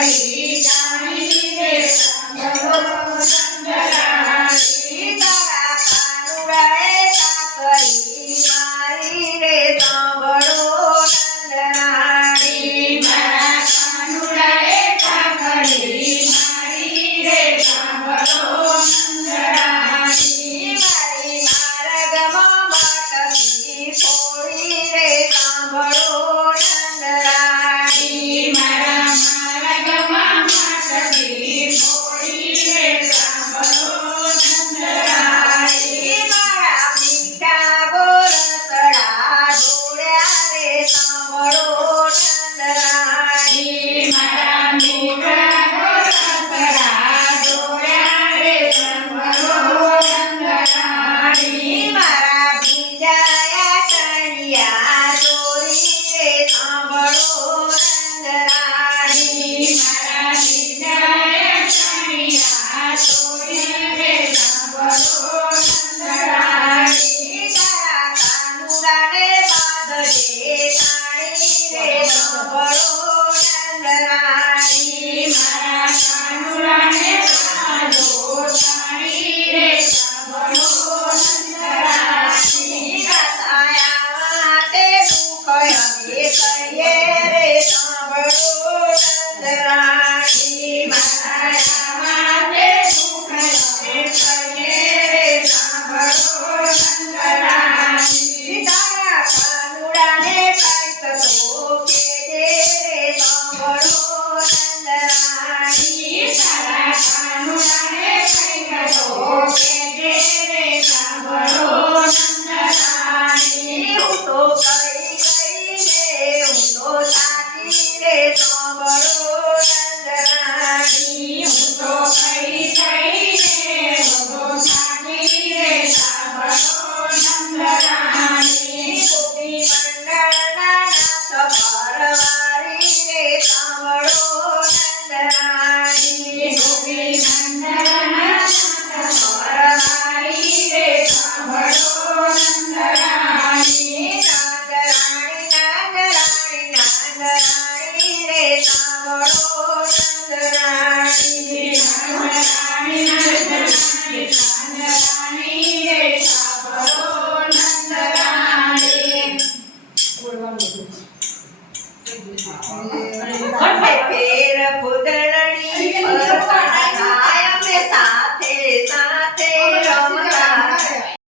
કરી જાણી રે સાંભળો નંદરાણી તારા કાનુડાએ કાકરી મારી રે સાંભળો નંદરાણી મારા કાનુડાએ કાકરી મારી રે સાંભળો નંદરાણી મારી માર્ગમાં માટકી ફોડી રે સાંભળો નંદરાણી મારા માર્ગમાં માટકી ફોડી રે સાંભળો નંદરાણી મારા મીઠા ગોરસડા ઢોળ્યા રે સાંભળો નંદરાણી મારા મીઠા ગોરસડા ઢોળ્યા રે સાંભળો નંદરાણી મારા ભીંજાયા ચણિયા ચોરી રે સાંભળો નંદરાણી મારા ભીંજાયા ચણિયા ચોરી રે સાંભળો નંદરાણી તારા કાનુડાને બાંધજે તાણી રે સાંભળો નંદરાણી મારા કાનુડાને બાંધો તાણી રે સાંભળો નંદરાણી રસાયા તે દુઃખ અમે કહીએ રે સાંભળો નંદરાણી મારા તે દુઃખ અમે કહીએ રે સાંભળો નંદરાણી તારા કાનુડાને કંઈક તો કહેજે રે સાંભળો નંદરાણી તારા કાનુડાને કંઈક તો કહેજે રે સાંભળો નંદરાણી હું તો કહીને હું તો સાચી રે સાંભળો નંદરાણી હું તો કહીને હું તો સાચી રે સાંભળો નંદરાણી ગોપી મંડળના નાથ પરવારી રે સાંભળો નંદરાણી ગોપી મંડળના નાથ પરવારી રે સાંભળો નંદરાણી નાંદરાણી નાંદરાણી નાંદરાણી રે સાંભળો નંદરાણી નાંદરાણી નાંદરાણી નાંદરાણી રે સાંભળો નંદરાણી